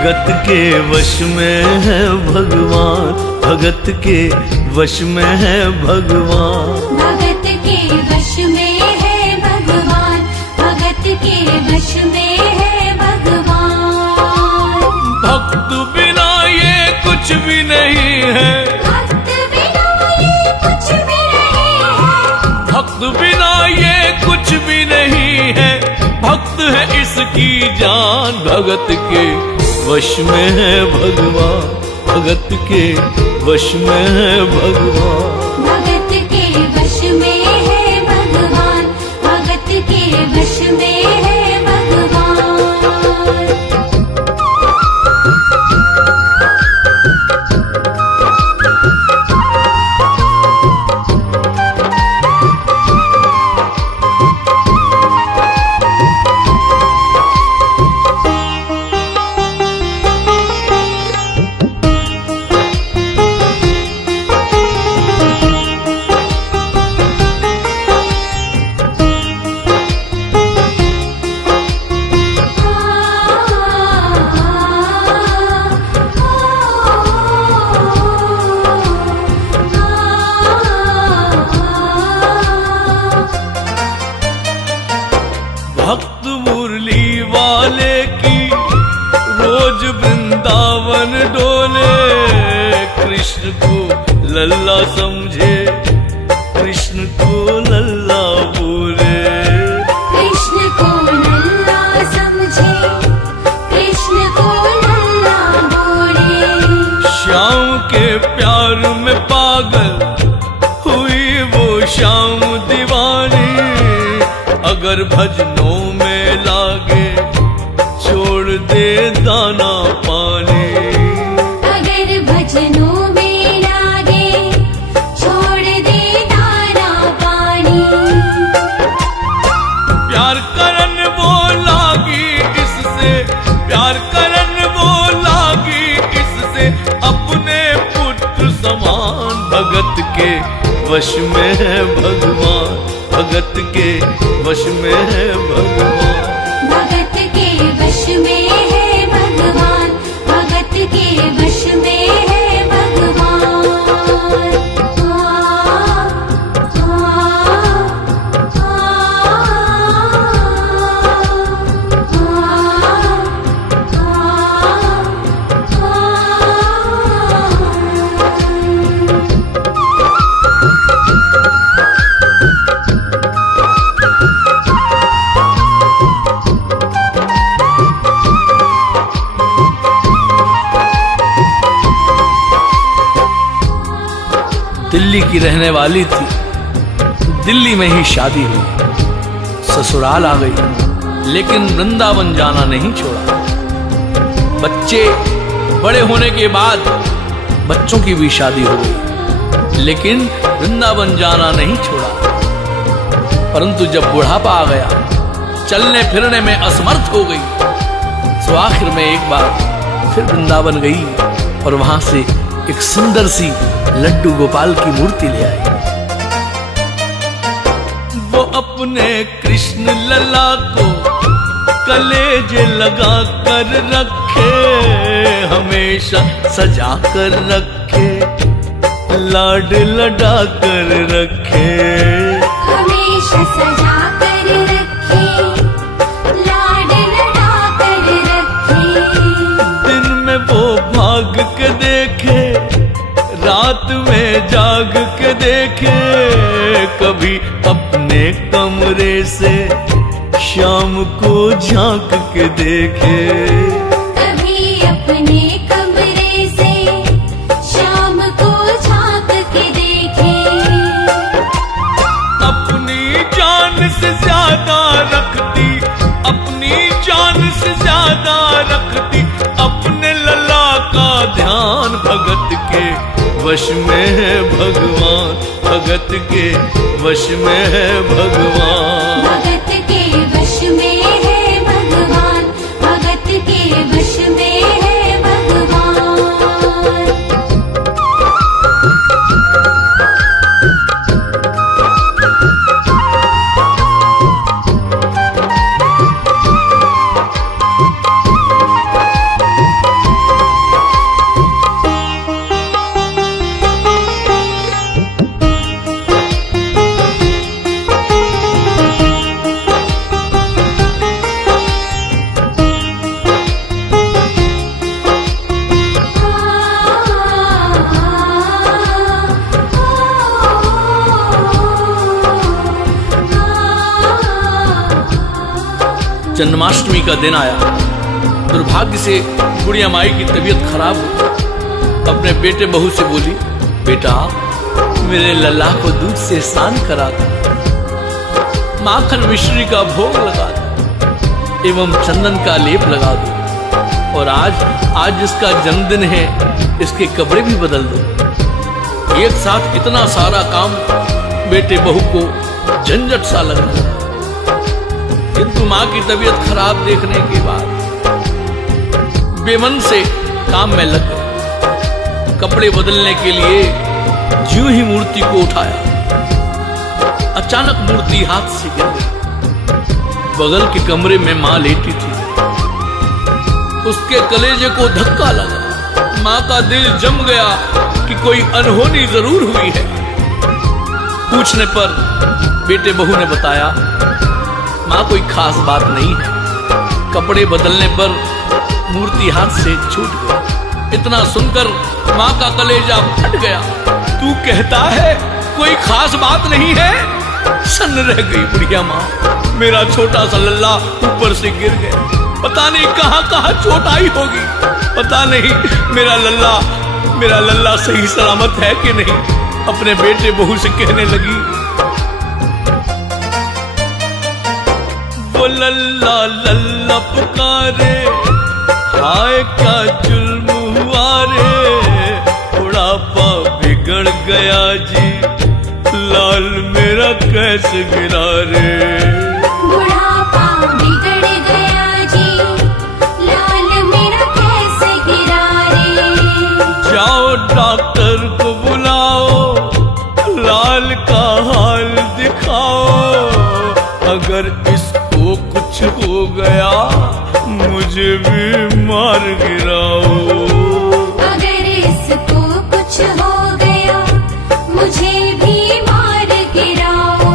भगत के वश में है भगवान, भगत के वश में है भगवान। भगत के वश में है भगवान, भगत के वश में है भगवान। भक्त बिना ये कुछ भी नहीं है, भक्त बिना ये कुछ भी नहीं है, भक्त बिना ये कुछ भी नहीं है। भक्त है इसकी जान, भगत के वश में है भगवान, भगत के वश में है भगवान। भगत के वश में है भगवान, भगत के वश में है भगवान। भक्त मुरली वाले की रोज वृंदावन डोले, कृष्ण को लल्ला समझे, कृष्ण को लल्ला बोले। कृष्ण को लल्ला समझे, कृष्ण को लल्ला बोले। श्याम के प्यार में पागल हुई वो श्याम दीवानी, अगर भजनों में लागे छोड़ दे दाना पानी। अगर भजनों में लागे छोड़ दे दाना पानी। प्यार करन वो लागी इससे, प्यार करन वो लागी इससे, अपने पुत्र समान। भगत के वश में है भगवान, भगत के वश में है भगवान। भगत के वश में है भगवान, भगत के वश में है भगवान। दिल्ली की रहने वाली थी, दिल्ली में ही शादी हुई, ससुराल आ गई, लेकिन वृंदावन जाना नहीं छोड़ा। बच्चे बड़े होने के बाद बच्चों की भी शादी हो गई, लेकिन वृंदावन जाना नहीं छोड़ा। परंतु जब बुढ़ापा आ गया, चलने फिरने में असमर्थ हो गई, तो आखिर में एक बार फिर वृंदावन गई और वहां से एक सुंदर सी लड्डू गोपाल की मूर्ति ले आई। वो अपने कृष्ण लला को कलेजे लगा कर रखे, हमेशा सजा कर रखे, लाड लडा कर रखे। हमेशा सजा कर रखे, लाड लडा कर रखे। दिन में वो भाग के देखे, रात में जाग के देखे, कभी अपने कमरे से शाम को झांक के देखे। कभी अपने कमरे से शाम को झांक के देखे। अपनी जान से ज्यादा रखती, अपनी जान से ज्यादा रखती, अपने लला का ध्यान। भगत के वश में है भगवान, भगत के वश में है भगवान। भगत के वश में है भगवान, भगत के वश में है भगवान। जन्माष्टमी का दिन आया। दुर्भाग्य से बुढ़िया माई की तबीयत खराब हो। अपने बेटे बहू से बोली, बेटा मेरे लल्ला को दूध से स्नान करा दो, माखन मिश्री का भोग लगा दो एवं चंदन का लेप लगा दो, और आज जिसका जन्मदिन है इसके कपड़े भी बदल दो। एक साथ इतना सारा काम बेटे बहू को झंझट सा लगने लगा। किंतु मां की तबीयत खराब देखने के बाद बेमन से काम में लग गए। कपड़े बदलने के लिए ज्यों ही मूर्ति को उठाया, अचानक मूर्ति हाथ से गिर गई। बगल के कमरे में मां लेटी थी, उसके कलेजे को धक्का लगा। मां का दिल जम गया कि कोई अनहोनी जरूर हुई है। पूछने पर बेटे बहू ने बताया, मां कोई खास बात नहीं है, कपड़े बदलने पर मूर्ति हाथ से छूट गई। इतना सुनकर मां का कलेजा फट गया। तू कहता है कोई खास बात नहीं है? सन्न रह गई बुढ़िया मां। मेरा छोटा सा लल्ला ऊपर से गिर गया, पता नहीं कहां कहां चोट आई होगी, पता नहीं मेरा लल्ला सही सलामत है कि नहीं। अपने बेटे बहू से कहने लगी, वो लल्ला लल्ला पुकारे, हाय क्या जुल्म हुआ रे, बुढ़ापा बिगड़ गया जी, लाल मेरा कैसे गिरा रे। बुढ़ापा बिगड़ गया जी, लाल मेरा कैसे गिरा रे। जाओ डॉक्टर को बुलाओ, लाल का हाल दिखाओ, अगर इसको कुछ हो गया मुझे भी मार गिराओ। अगर इसको कुछ हो गया मुझे भी मार गिराओ।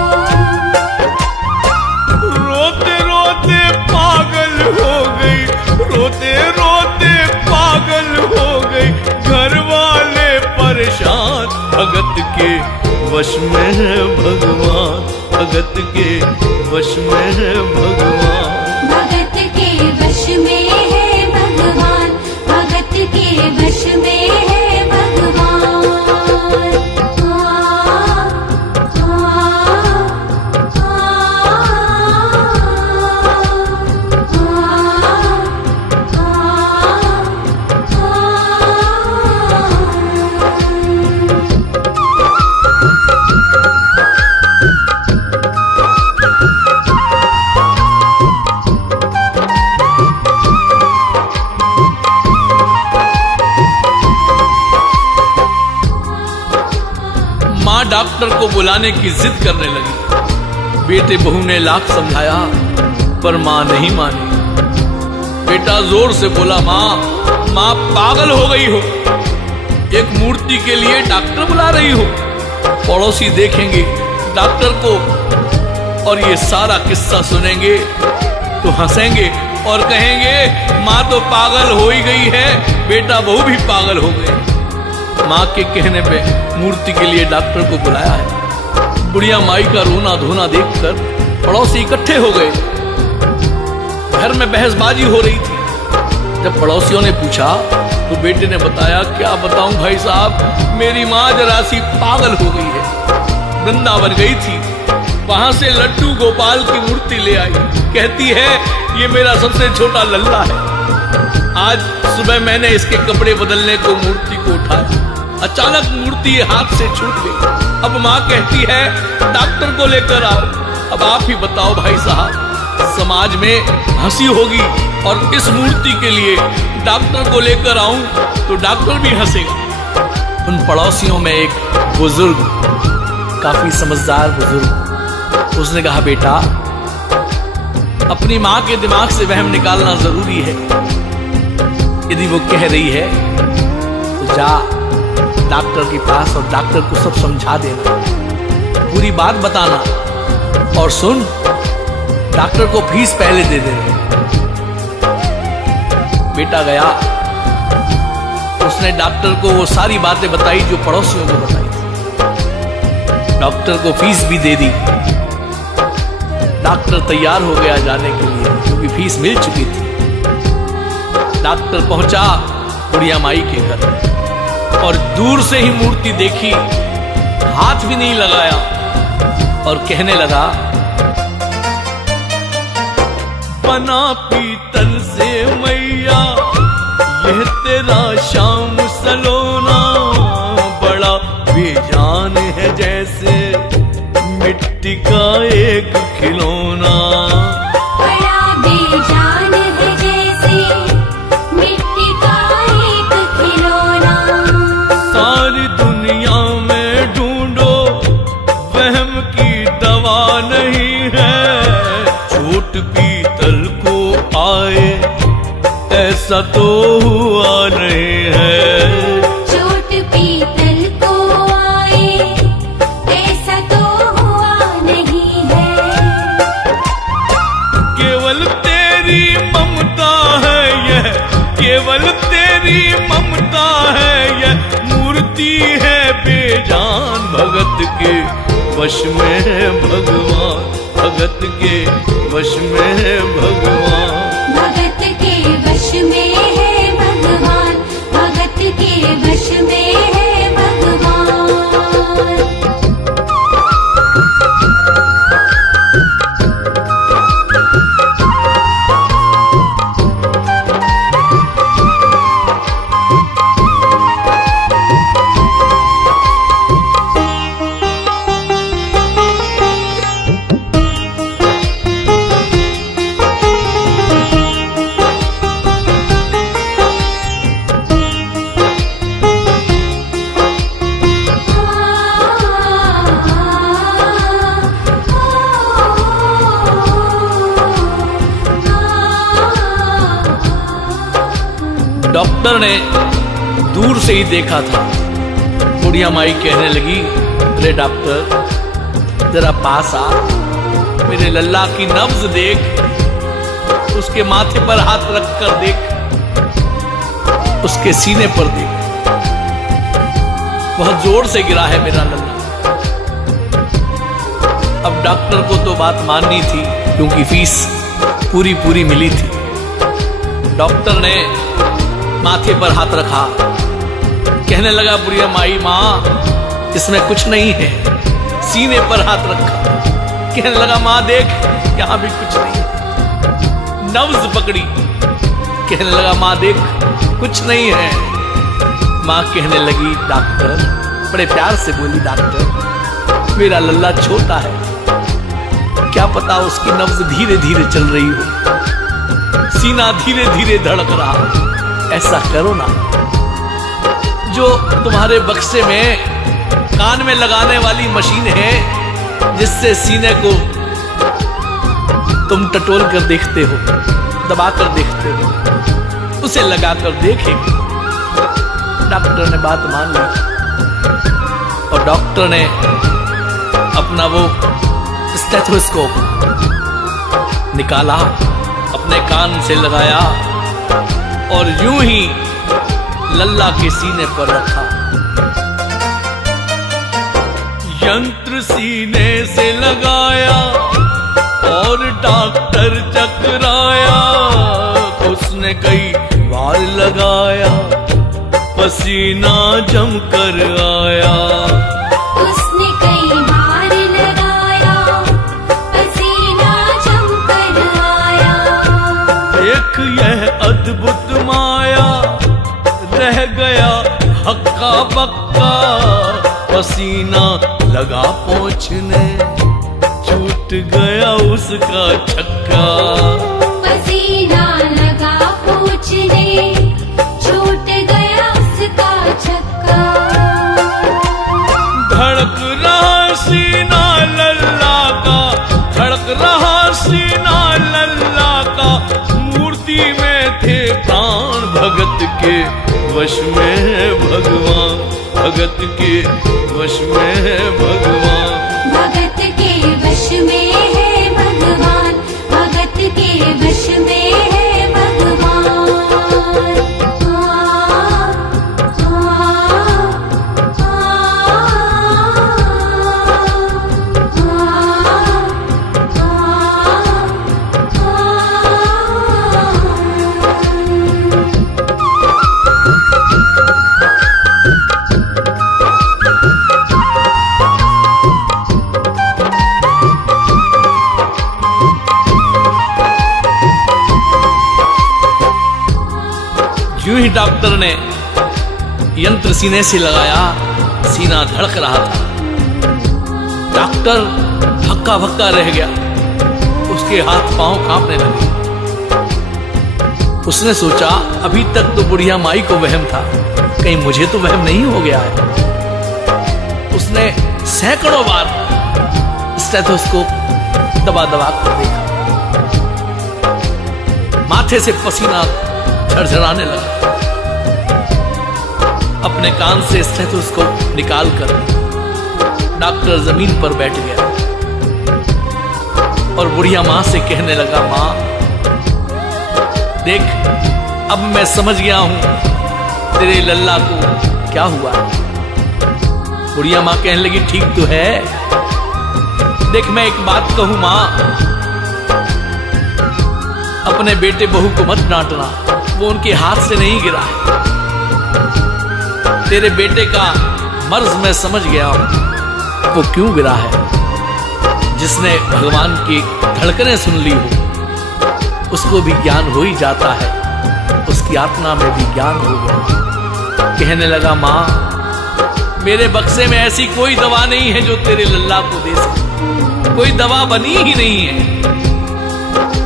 रोते रोते पागल हो गई, रोते रोते पागल हो गई, घर वाले परेशान। भगत के वश में है भगवान, भगत के वश में है भगवान। भगत के वश में है भगवान, भगत के वश में है भगवान। डॉक्टर को बुलाने की जिद करने लगी। बेटे बहू ने लाख समझाया पर मां नहीं मानी। बेटा जोर से बोला, मां पागल हो गई हो, एक मूर्ति के लिए डॉक्टर बुला रही हो। पड़ोसी देखेंगे डॉक्टर को और ये सारा किस्सा सुनेंगे तो हंसेंगे और कहेंगे मां तो पागल हो ही गई है, बेटा बहू भी पागल हो गए। मां के कहने पे मूर्ति के लिए डॉक्टर को बुलाया है। बुढ़िया माई का रोना धोना देखकर पड़ोसी इकट्ठे हो गए। घर में बहसबाजी हो रही थी। जब पड़ोसियों ने पूछा तो बेटे ने बताया, क्या बताऊं भाई साहब, मेरी माँ जरा सी पागल हो गई है। वृंदावन गई थी, वहां से लड्डू गोपाल की मूर्ति ले आई, कहती है ये मेरा सबसे छोटा लल्ला है। आज सुबह मैंने इसके कपड़े बदलने को मूर्ति को उठाया, अचानक मूर्ति हाथ से छूट गई। अब माँ कहती है डॉक्टर को लेकर आओ। अब आप ही बताओ भाई साहब, समाज में हंसी होगी और इस मूर्ति के लिए डॉक्टर को लेकर आऊं तो डॉक्टर भी हंसेगा। उन पड़ोसियों में एक बुजुर्ग, काफी समझदार बुजुर्ग, उसने कहा, बेटा अपनी माँ के दिमाग से वहम निकालना जरूरी है। यदि वो कह रही है तो जा डॉक्टर के पास और डॉक्टर को सब समझा देना, पूरी बात बताना, और सुन डॉक्टर को फीस पहले दे देना। बेटा गया, उसने डॉक्टर को वो सारी बातें बताई जो पड़ोसियों को बताई थी। डॉक्टर को फीस भी दे दी। डॉक्टर तैयार हो गया जाने के लिए, क्योंकि फीस मिल चुकी थी। डॉक्टर पहुंचा बुढ़िया माई के घर और दूर से ही मूर्ति देखी, हाथ भी नहीं लगाया और कहने लगा, बना पीतल से मैया यह तेरा शाम सलोना, बड़ा बेजान है जैसे मिट्टी का एक खिलौना। बड़ा बेजान है जैसे मिट्टी का एक खिलौना। सारी दुनिया में ढूंढो वहम की दवा नहीं है, चोट पीतल को आए ऐसा तो हुआ नहीं है। चोट पीतल को आए ऐसा तो हुआ नहीं है। केवल तेरी ममता है यह, केवल तेरी ममता है यह, मूर्ति है बेजान भगत के वश में है भगवान, भगत के वश में है भगवान। भगत के वश में है भगवान, भगत के वश में है भगवान। डॉक्टर ने दूर से ही देखा था। बुढ़िया माई कहने लगी, अरे डॉक्टर जरा पास आ, मेरे लल्ला की नब्ज देख, उसके माथे पर हाथ रख कर देख, उसके सीने पर देख, बहुत जोर से गिरा है मेरा लल्ला। अब डॉक्टर को तो बात माननी थी क्योंकि फीस पूरी पूरी मिली थी। डॉक्टर ने माथे पर हाथ रखा, कहने लगा, बुढ़िया माई माँ इसमें कुछ नहीं है। सीने पर हाथ रखा, कहने लगा, माँ देख यहां भी कुछ नहीं है। नब्ज पकड़ी, कहने लगा, माँ देख कुछ नहीं है। माँ कहने लगी, डॉक्टर, बड़े प्यार से बोली, डॉक्टर मेरा लल्ला छोटा है, क्या पता उसकी नब्ज धीरे धीरे चल रही हो, सीना धीरे धीरे धड़क रहा हो। ऐसा करो ना, जो तुम्हारे बक्से में कान में लगाने वाली मशीन है, जिससे सीने को तुम टटोल कर देखते हो, दबा कर देखते हो, उसे लगा कर देखे। डॉक्टर ने बात मान ली और डॉक्टर ने अपना वो स्टेथोस्कोप निकाला, अपने कान से लगाया और यूं ही लल्ला के सीने पर रखा। यंत्र सीने से लगाया और डॉक्टर चकराया, उसने कई बार लगाया, पसीना जम कर आया। उसने कई बार लगाया, पसीना जम कर आया। देख यह अद्भुत माया, रह गया हक्का बक्का, पसीना लगा पोंछने, छूट गया उसका छक्का। पसीना लगा पोंछने, छूट गया उसका छक्का। धड़क रहा सीना लल्ला का, धड़क रहा सीना लल्ला का, मूर्ति में थे प्राण भगत के वश में है भगवान, भगत के वश में है भगवान। भगत के वश में है भगवान, भगत के वश में है भगवान। डॉक्टर ने यंत्र सीने से लगाया, सीना धड़क रहा था। डॉक्टर हक्का भक्का रह गया, उसके हाथ पांव कांपने लगे। उसने सोचा अभी तक तो बुढ़िया माई को वहम था, कहीं मुझे तो वहम नहीं हो गया है। उसने सैकड़ों बार स्टेथोस्कोप दबा दबा कर देखा। माथे से पसीना झरझराने लगा। अपने कान से स्टेथोस्कोप निकालकर डॉक्टर जमीन पर बैठ गया और बुढ़िया मां से कहने लगा, मां देख, अब मैं समझ गया हूं तेरे लल्ला को क्या हुआ। बुढ़िया मां कहने लगी, ठीक तो है। देख मैं एक बात कहूं मां, अपने बेटे बहू को मत डांटना, वो उनके हाथ से नहीं गिरा है। तेरे बेटे का मर्ज मैं समझ गया हूं, वो क्यों गिरा है। जिसने भगवान की धड़कनें सुन ली हो उसको भी ज्ञान हो ही जाता है, उसकी आत्मा में भी ज्ञान हो गया। कहने लगा, मां मेरे बक्से में ऐसी कोई दवा नहीं है जो तेरे लल्ला को दे सके, कोई दवा बनी ही नहीं है।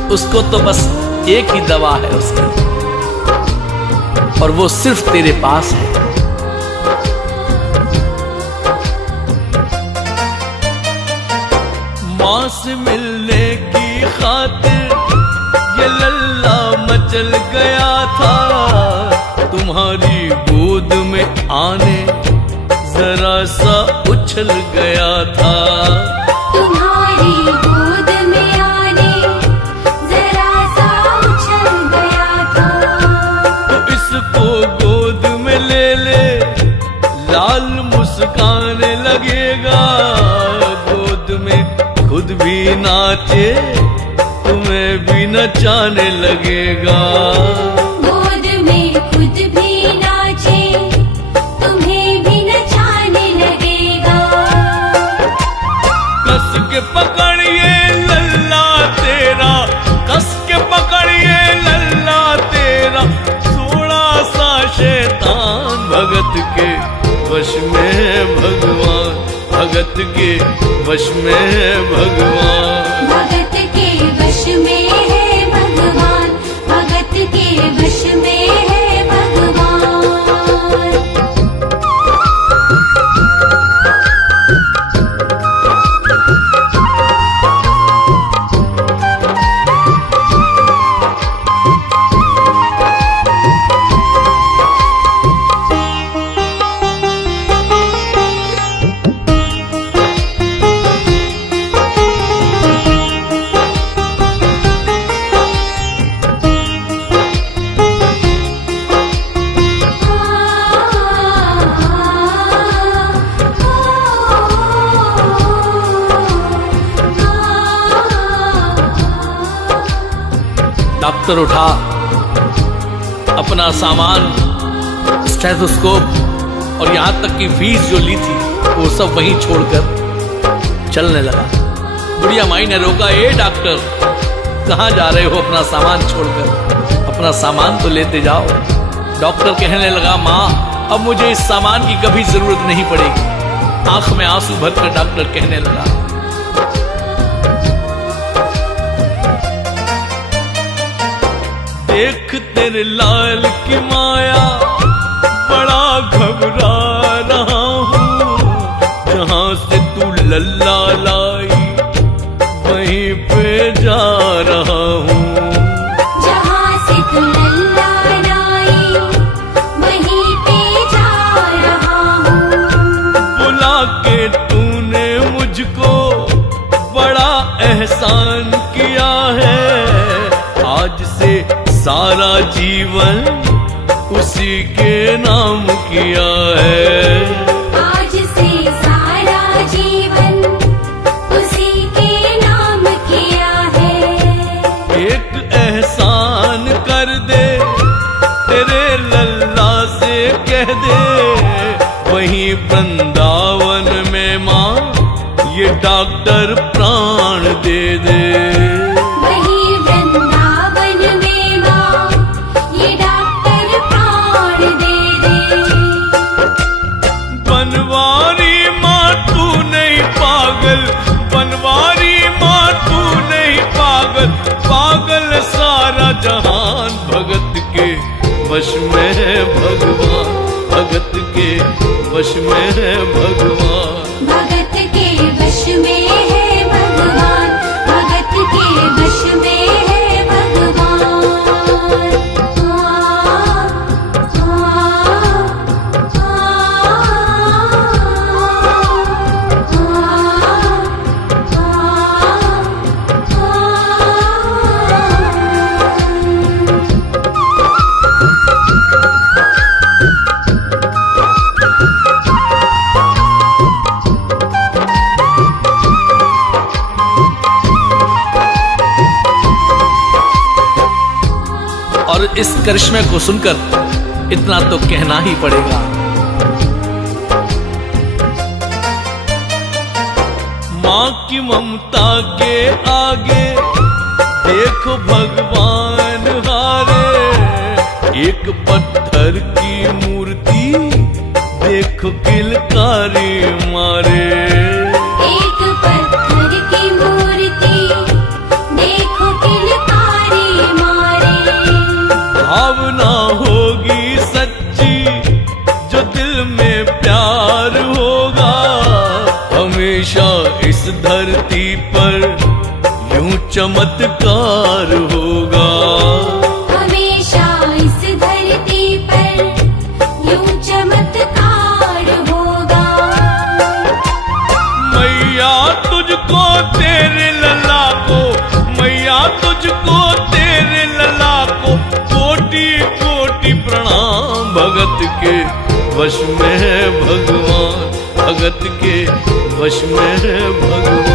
उसको तो बस एक ही दवा है उसकी, और वो सिर्फ तेरे पास है। मां से मिलने की खातिर ये लल्ला मचल गया था, तुम्हारी गोद में आने जरा सा उछल गया था। तुम्हारी गोद में आने जरा सा उछल गया था। तो इसको गोद में ले ले, लाल मुस्काने लगेगा। गोद में खुद भी नाचे, तुम्हें भी नचाने लगेगा। गोद में खुद भी नाचे, तुम्हें भी नचाने लगेगा। कस के पकड़िए लल्ला तेरा, कस के पकड़िए लल्ला तेरा, थोड़ा सा शैतान भगत के वश में है भगवान, भगत के वश में है भगवान। भगत के वश में है भगवान, भगत के वश में है भगवान। डॉक्टर उठा, अपना सामान, स्टेथोस्कोप और यहां तक की फीस जो ली थी वो सब वहीं छोड़कर चलने लगा। बुढ़िया माई ने रोका, ए डॉक्टर कहां जा रहे हो अपना सामान छोड़कर, अपना सामान तो लेते जाओ। डॉक्टर कहने लगा, मां अब मुझे इस सामान की कभी जरूरत नहीं पड़ेगी। आंख में आंसू भरकर डॉक्टर कहने लगा, देख तेरे लाल की माया, बड़ा घबरा रहा हूँ। जहां से तू लल्ला लाई वहीं पे जा रहा हूँ। जहां से तू लल्ला लाई वहीं पे जा रहा हूँ। बुला के तूने मुझको बड़ा एहसान किया है, आज से सारा जीवन उसी के नाम किया है। आज से सारा जीवन उसी के नाम किया है। एक एहसान कर दे, तेरे लल्ला से कह दे, वहीं वृंदावन में मां ये डॉक्टर प्राण दे दे। वहीं वृंदावन में मां ये डॉक्टर प्राण जहान भगत के वश में है भगवान, भगत के वश में है भगवान। भगत के वश में है भगवान, भगत के वश में है भगवान। और इस करिश्मे को सुनकर इतना तो कहना ही पड़ेगा, माँ की ममता के आगे देखो भगवान हारे। एक पत्थर की मूर्ति देखो किलकारी मारे। एक पत्थर की मूर्ति देखो किलकारी मारे। भावना होगी सच्ची जो दिल में प्यार होगा, हमेशा इस धरती पर यूं चमत्कार होगा। हमेशा इस धरती पर यूं चमत्कार होगा। मैया तुझको तेरे लला को, मैया तुझको तेरे लला को कोटि कोटि प्रणाम। भगत के वश में है भगवान, भगत के वश में है भगवान।